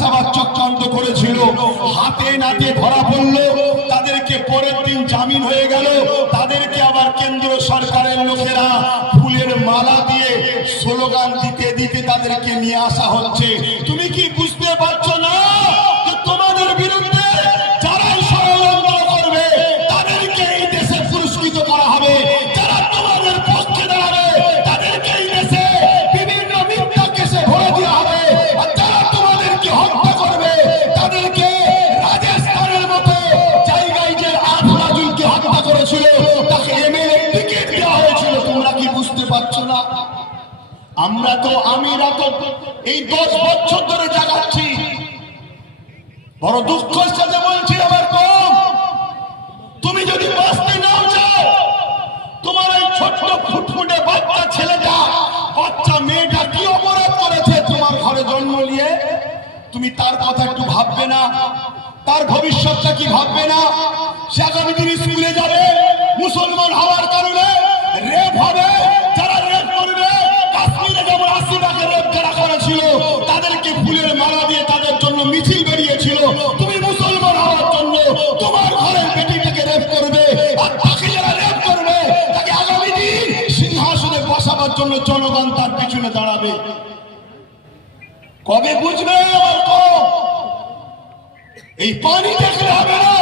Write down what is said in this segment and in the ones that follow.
ফাঁসাবার চক্রান্ত করেছিল, হাতে নাতে ধরা পড়লো, তাদেরকে পরের দিন জামিন হয়ে গেল, তাদেরকে আবার কেন্দ্র সরকারের লোকেরা ফুলের মালা দিয়ে স্লোগান দিতে দিতে তাদেরকে নিয়ে আসা হচ্ছে। তুমি কি বুঝতে পারছো না যে তোমাদের বিরুদ্ধে যারা ষড়যন্ত্র করবে তাদেরকে এই দেশে পুরস্কৃত করা হবে, যারা তোমাদের পক্ষে দাঁড়াবে তাদেরকে এই দেশে বিভিন্ন মিথ্যা কেসে ভরে দেওয়া হবে, আর যারা তোমাদেরকে হত্যা করবে তাদেরকে রাজস্থানের মতো জায়গায় যে আফরাজুলকে হত্যা করেছিল তাকে এমএলএ টিকিট দেওয়া হয়েছিল। তোমরা কি বুঝতে পারছো না? আমরা তো এই 10 বছর ধরে জাগাচ্ছি। বড় দুঃখের সাথে বলছি আমার কম, তুমি যদি বাঁচতে নাও চাও, তোমার এই ছোট্ট ফুটফুটে বাচ্চা ছেলেটা, বাচ্চা মেয়েটা কি অপরাধ করেছে তোমার ঘরে জন্ম নিয়ে, তুমি তার কথা একটু ভাববে না? তার ভবিষ্যৎটা কি ভাববে না? সে আগামী দিন স্কুলে যাবে, মুসলমান হওয়ার কারণে রেপ হবে, যারা রেপ করবে, কাশ্মীরে যেমন 80 লাখের রেপ যারা করেছিল তাদেরকে ফুলের মালা দিয়ে তাদের জন্য মিছিল বেরিয়েছিল। তুমি মুসলমান হওয়ার জন্য তোমার ঘরের বেটিটাকে রেপ করবে, আর তাকে যারা রেপ করবে তাকে আগামী দিন সিংহাসনে বসাবার জন্য জনগণ তার পিছনে দাঁড়াবে। কবে বুঝবে? এই পানি দেখলে হবে না,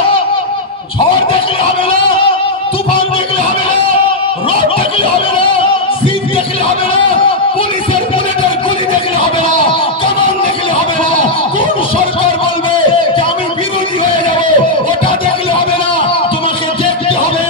ঝড় দেখলে হবে না, তুফান দেখলে হবে না, রোদ দেখলে হবে না, শীত দেখলে হবে না, পুলিশের বুলেটের গুলি দেখলে হবে না, কামান দেখলে হবে না, কোন সরকার বলবে যে আমি বিরোধী হয়ে যাব ওটা দেখলে হবে না। তোমাকে দেখতে হবে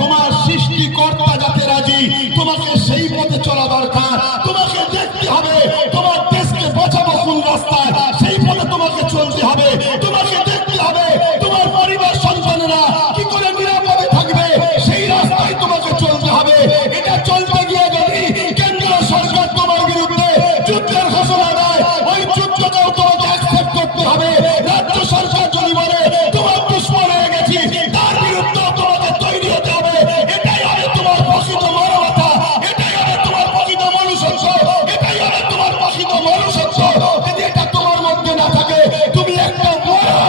তোমার সৃষ্টিকর্তা যাতে রাজি, তোমাকে সেই পথে চলা দরকার। তোমাকে দেখতে হবে তোমার দেশকে বাঁচাবো কোন রাস্তায়, সেই পথে তোমাকে চলতে হবে। তোমাকে দেখতে হবে তোমার পরিবার সন্তানেরা কি করে নিরাপদে থাকবে, সেই রাস্তায় তোমাকে চলতে হবে। এটা চলতে গিয়ে যদি কেন্দ্র সরকার তোমার বিরুদ্ধে যুদ্ধের ঘোষণা দেয়, ওই যুদ্ধটাও তোমাকে অ্যাকসেপ্ট করতে হবে। রাজ্য সরকার যদি বলে তোমার দুশ্মন হয়ে গেছি, তার বিরুদ্ধে তোমাকে তৈরি হতে হবে। এটাই হবে তোমার প্রকৃত মানবতা, এটাই হবে তোমার প্রকৃত মনুষ্যত্ব, এটাই হবে তোমার প্রকৃত মনুষ্যত্ব। যদি এটা তোমার মধ্যে না থাকে তুমি একটা মরা,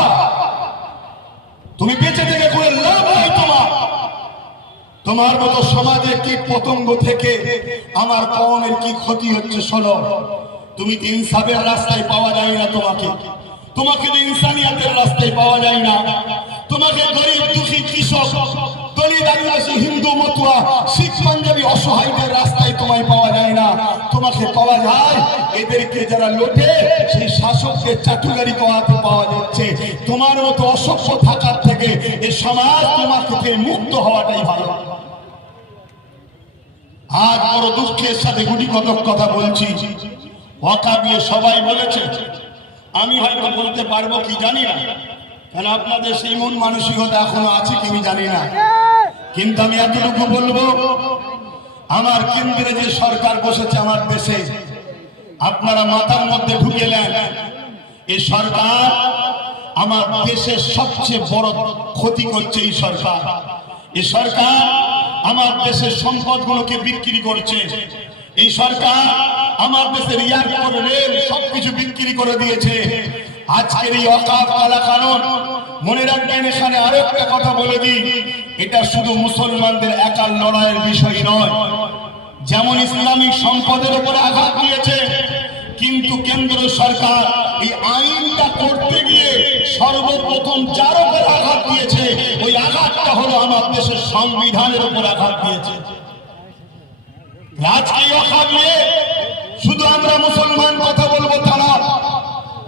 তুমি বেঁচে থেকে করে লাভ নাই। তোমার মতো সমাজে কীট পতঙ্গ থেকে আমার কওমের কি ক্ষতি হচ্ছে শোনো। তুমি ইনসাফের রাস্তায় পাওয়া যায় না, তোমাকে ইনসানিয়াতের রাস্তায় পাওয়া যায় না। তোমাকে গরিব দুঃখী কৃষক, দলিত আদিবাসী, হিন্দু, মতুয়া, শিখ, পাঞ্জাবি, অসহায়দের রাস্তায় তোমায় পাওয়া যায় না। তোমাকে পাওয়া যায় এদেরকে যারা লোটে সেই শাসককে চাটুকারি করাতে পাওয়া যাচ্ছে। তোমার মতো অসভ্য থাকার থেকে এই সমাজ তোমাকে মুক্ত হওয়াটাই ভালো। আজ বড় দুঃখের সাথে গুটি কতক কথা বলছি। ওয়াকাফ নিয়ে সবাই বলেছে, আমি হয়তো বলতে পারবো কি জানি না, কেন আপনাদের সেই মন মানসিকতা এখনো আছে কি আমি জানি না। কিন্তু আমি এতটুকু বলবো, আমার কেন্দ্রে যে সরকার বসেছে আমার দেশে, আপনারা মাথার মধ্যে ঢুকেলেন এই সরকার আমার দেশের সবচেয়ে বড় ক্ষতি করছে। এই সরকার আমার দেশের সম্পদগুলোকে বিক্রি করছে। এই সরকার আমার দেশের এয়ারপোর্ট, রেল সবকিছু বিক্রি করে দিয়েছে। আজকের এই ওয়াকফ কালা কানুন, মনে রাখবেন এখানে আরেকটা কথা বলে দিই, এটা শুধু মুসলমানদের একার লড়াইয়ের বিষয় নয়। যেমন ইসলামিক সম্পদের উপরে আঘাত দিয়েছে, কিন্তু কেন্দ্র সরকার এই আইনটা করতে গিয়ে সর্বপ্রথম যার উপর আঘাত দিয়েছে, ওই আঘাতটা হলো আমার দেশের সংবিধানের উপর আঘাত দিয়েছে। রাজকীয় ওয়াকফ নিয়ে শুধু আমরা মুসলমান কথা বলবো তা না,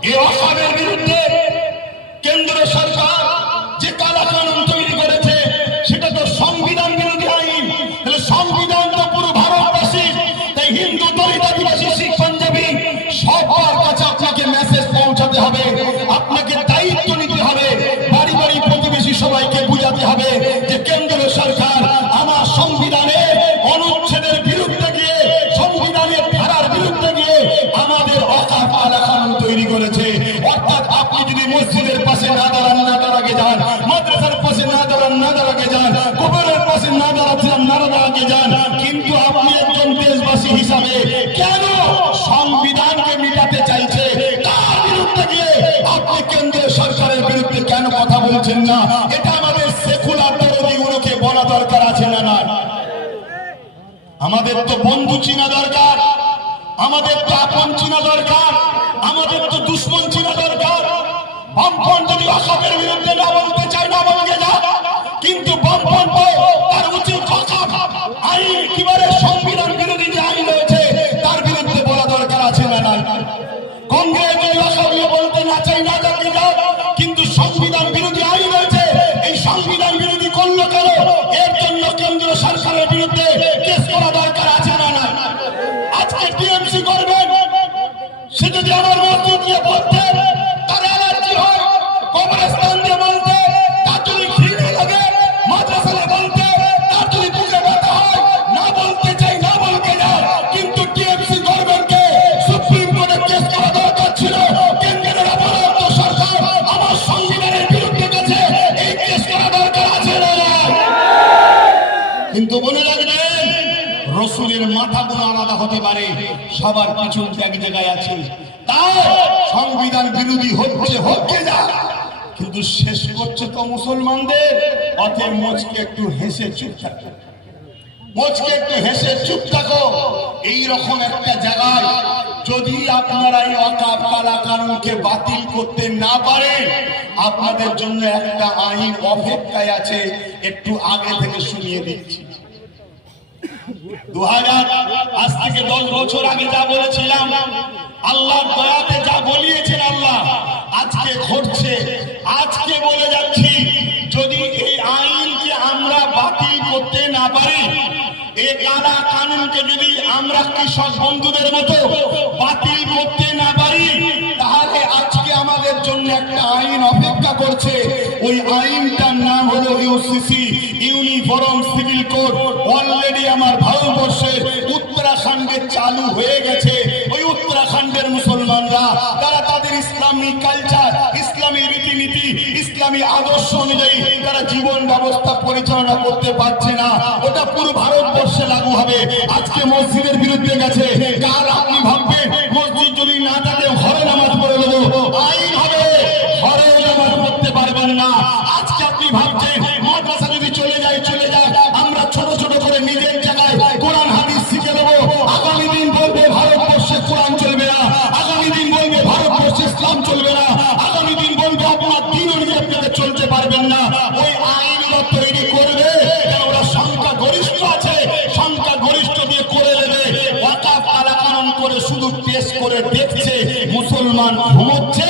এই ওয়াকফের বিরুদ্ধে কেন্দ্র সরকার যে কালা কানুন তৈরি করেছে সেটা তো সংবিধান বিরোধী আইন। তাহলে সংবিধান তো পুরো ভারতবাসী, তাই হিন্দু, দলিত, আদিবাসী, শিখ, পাঞ্জাবি সবার কাছে আপনাকে মেসেজ পৌঁছাতে হবে। আপনাকে দায়িত্ব নিতে হবে, বাড়ি বাড়ি প্রতিবেশী সবাইকে বুঝাতে হবে যে কেন্দ্র সরকার আমার সংবিধানের অনুচ্ছেদের বিরুদ্ধে গিয়ে, সংবিধানের ধারার বিরুদ্ধে গিয়ে আমাদের ওয়াকফ কালা কানুন তৈরি করেছে। অর্থাৎ আপনি যদি মসজিদের পাশে না দাঁড়ান, না দাঁড়াকে যান, মাদ্রাসার পাশে না দাঁড়ান, না দাঁড়াকে যান, কবরের পাশে না দাঁড়াচ্ছিলাম, না দাঁড়াকে যান, কিন্তু আপনি একজন দেশবাসী হিসাবে কেন সংবিধানকে মিটাতে চাইছে? কার বিরুদ্ধে গিয়ে না, এটা আমাদের সেকুলার দরদিগুলোকে বলা দরকার আছে না না? আমাদের তো বন্ধু চিনা দরকার, আমাদের তো আপন চিনা দরকার, আমাদের তো দুশ্মন চিনা দরকার। বামপন্থ যদি ওয়াকাফের বিরুদ্ধে না বলতে চায় না বলতে যা, কিন্তু বামপন্থ তার উচিত ওয়াকাফ আইন কিভাবে সংবিধান বিরোধী যে আইন রয়েছে তার বিরুদ্ধে বলা দরকার আছে না না? কংগ্রেস যদি ওয়াকাফ নিয়ে বলতে না চাই না যাকে যাও, কিন্তু সংবিধান বিরোধী আইন রয়েছে, এই সংবিধান বিরোধী করলো কেন? এর জন্য কেন্দ্রীয় সরকারের বিরুদ্ধে কেস করা দরকার আছে না না? আজকে টিএমসি করবেন, সে যদি আমার মসজিদ নিয়ে বলতে তার অ্যালার্জি হয়, কবরস্থান দিয়ে বলতে তার যদি ঘৃণা লাগে, মাদ্রাসায় বলতে তার যদি বুকে ব্যথা হয়, না বলতে চাই না বলতে যাও, কিন্তু টিএমসি গভর্নমেন্টকে সুপ্রিম কোর্টে কেস করা দরকার ছিল। কেন্দ্রের অপরাধ সরকার আমার সংবিধানের বিরুদ্ধে গেছে, এই কেস করা দরকার আছে না? কিন্তু মনে রাখবেন, রসুলের মাথাগুলো আলাদা হতে পারে, সবার পিছন এক জায়গায় আছে। তাই সংবিধান বিরোধী হচ্ছে হচ্ছে যা, কিন্তু শেষ করছে তো মুসলমানদের। অতএব মোচকে একটু হেসে চুপ থাকো, মোচকে একটু হেসে চুপ থাকো। এইরকম একটা জায়গায় যদি আপনারা এই ওয়াকাফ কালাকানুনকে বাতিল করতে না পারেন, আপনাদের জন্য একটা আইন অপেক্ষায় আছে, একটু আগে থেকে শুনিয়ে দিচ্ছি। 2000 আজ থেকে 10 বছর আগে যা বলেছিলাম, আল্লাহর দয়াতে যা বলিয়েছেন আল্লাহ আজকে ঘটছে। আজকে বলে যাচ্ছি, যদি এই আইনকে আমরা বাতিল করতে না পারি, এই কালা কানুনকে যদি আমরা কৃষক বন্ধুদের মতো বাতিল করতে না পারি, তাহলে আজকে আমাদের জন্য একটা আইন অপেক্ষা করছে। ওই আইনটার নাম হলো UCC, uniform civil code. Already আমার ভারতবর্ষে উত্তরাখণ্ডে চালু হয়ে গেছে। ওই উত্তরাখণ্ডের মুসলমানরা তারা তাদের ইসলামী কালচার, ইসলামী রীতিনীতি, ইসলামী আদর্শ অনুযায়ী তারা জীবন ব্যবস্থা পরিচালনা করতে পারছে না। ওটা পুরো ভারতবর্ষে লাগু হবে। আজকে মসজিদের বিরুদ্ধে গেছে, কাল আপনি ভাববেন মসজিদ যদি না থাকে ঘরে নামাজ পড়ে দেবো, আইন হবে ঘরে নামাজ পড়তে পারবেন না। আজকে আপনি ভাবছেন মাদ্রাসা যদি চলে যায়, আমরা ছোট ছোট করে নিজের জায়গায় কোরআন হাদিস শিখে দেবো। আগামী দিন বলবে ভারতবর্ষে কোরআন চলবে না, আগামী দিন বলবে ভারতবর্ষে ইসলাম চলবে না, আগামী দিন বলবে আপনার দিন অনুযায়ী আপনাকে চলতে পারবেন না। ওই আইন তৈরি করবে, ওরা সংখ্যা গরিষ্ঠ আছে, সংখ্যা গরিষ্ঠ দিয়ে করে দেবে। ওয়াকাফ কালাকানুন করে শুধু টেস্ট করে দেখছে মুসলমান ঘুমোচ্ছে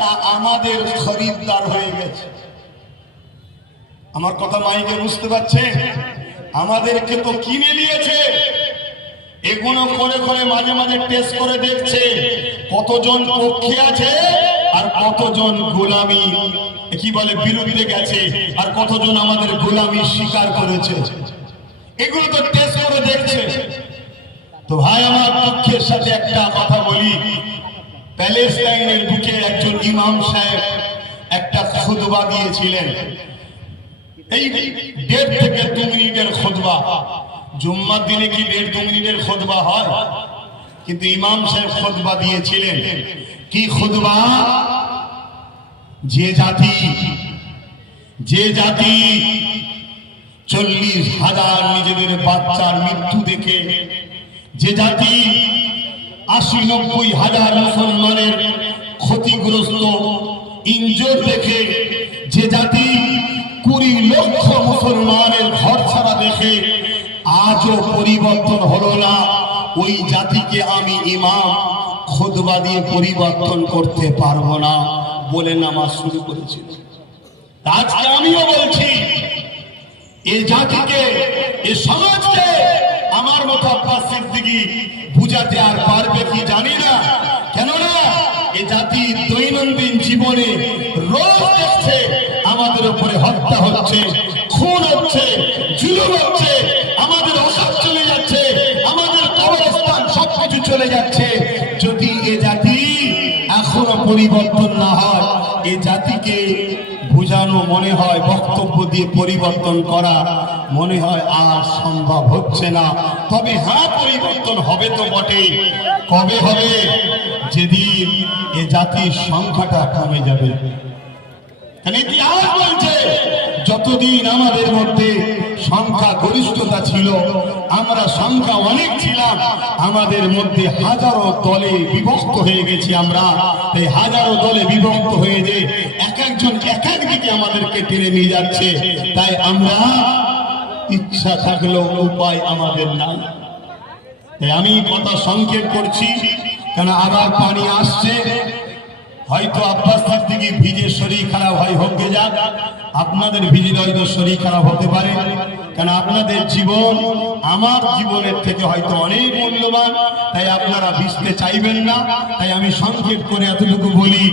না আমাদের খরিদ্দার হয়ে গেছে। আমার কথা মাইকে বুঝতে পারছে? আমাদেরকে তো কিনে নিয়েছে। এগুলো করে করে মাঝে মাঝে টেস্ট করে দেখছে কতজন পক্ষে আছে আর কতজন গোলামি কি বলে বিরুদ্ধে গেছে, আর কতজন আমাদের গোলামি স্বীকার করেছে। এগুলো তো টেস্ট করে দেখছে। তো ভাই আমার দুঃখের সাথে একটা কথা বলি, প্যালেস্টাইনের বুকে একজন ইমাম সাহেব একটা খুতবা দিয়েছিলেন। এই 1.5 থেকে 2 মিনিটের খুতবা। জুম্মার দিনে কি 1.5-2 মিনিটের খুতবা হয়? কিন্তু ইমাম সাহেব খুতবা দিয়েছিলেন। কি খুতবা? যে জাতি 40,000 নিজেদের বাচ্চার মৃত্যু দেখে, যে জাতি 80-90 হাজার মুসলমানের ক্ষতিগ্রস্ত ইনজোর দেখে, যে জাতি 20 লক্ষ মুসলমানের ঘর ছাড়া দেখে আজও পরিবর্তন হলো না, ওই জাতিকে আমি ইমাম খুতবা দিয়ে পরিবর্তন করতে পারবো না বলে নামাজ শুরু করেছিল। আজকে আমিও বলছি, এই জাতিকে, এই সমাজকে আমার মতো আব্বাস সিদ্দিকী বুঝাতে আর পারবে কি জানি না। কেননা এই জাতি দৈনন্দিন জীবনে রোজ দেখছে আমাদের উপরে হত্যা হচ্ছে, খুন হচ্ছে, জুলুম হচ্ছে, আমাদের অসাধ চলে যাচ্ছে, আমাদের কবরস্থান সবকিছু চলে যাচ্ছে। যদি এ জাতি এখনো পরিবর্তন না হয়, এ জাতিকে বুঝানো মনে হয়, বক্তব্য দিয়ে পরিবর্তন করা মনে হয় আর সম্ভব হচ্ছে না। তবে হ্যাঁ, পরিবর্তন হবে তো বটেই। কবে হবে? যেদিন এ জাতির সংখ্যাটা কমে যাবে। ইতিহাস বলছে যতদিন আমাদের মধ্যে সংখ্যা গরিষ্ঠতা ছিল, আমরা সংখ্যা অনেক ছিলাম, আমাদের মধ্যে হাজারো দলে বিভক্ত হয়ে গেছি। আমরা এই হাজারো দলে বিভক্ত হয়ে যে এক একজন এক এক দিকে আমাদেরকে টেনে নিয়ে যাচ্ছে। তাই আমরা ইচ্ছা থাকলেও উপায় আমাদের নাই। তাই আমি কথা সংক্ষেপ করছি, কেন আবার পানি আসছে। হয়তো আব্বাস সিদ্দিকী ভিজে শরীর খারাপ হয়, হোক যাক, আপনাদের ভিজে হয়তো শরীর খারাপ হতে পারে, কারণ আপনাদের জীবন আমার জীবনের থেকে হয়তো অনেক মূল্যবান। তাই আপনারা ভিজতে চাইবেন না। তাই আমি সংক্ষেপ করে এতটুকু বলি,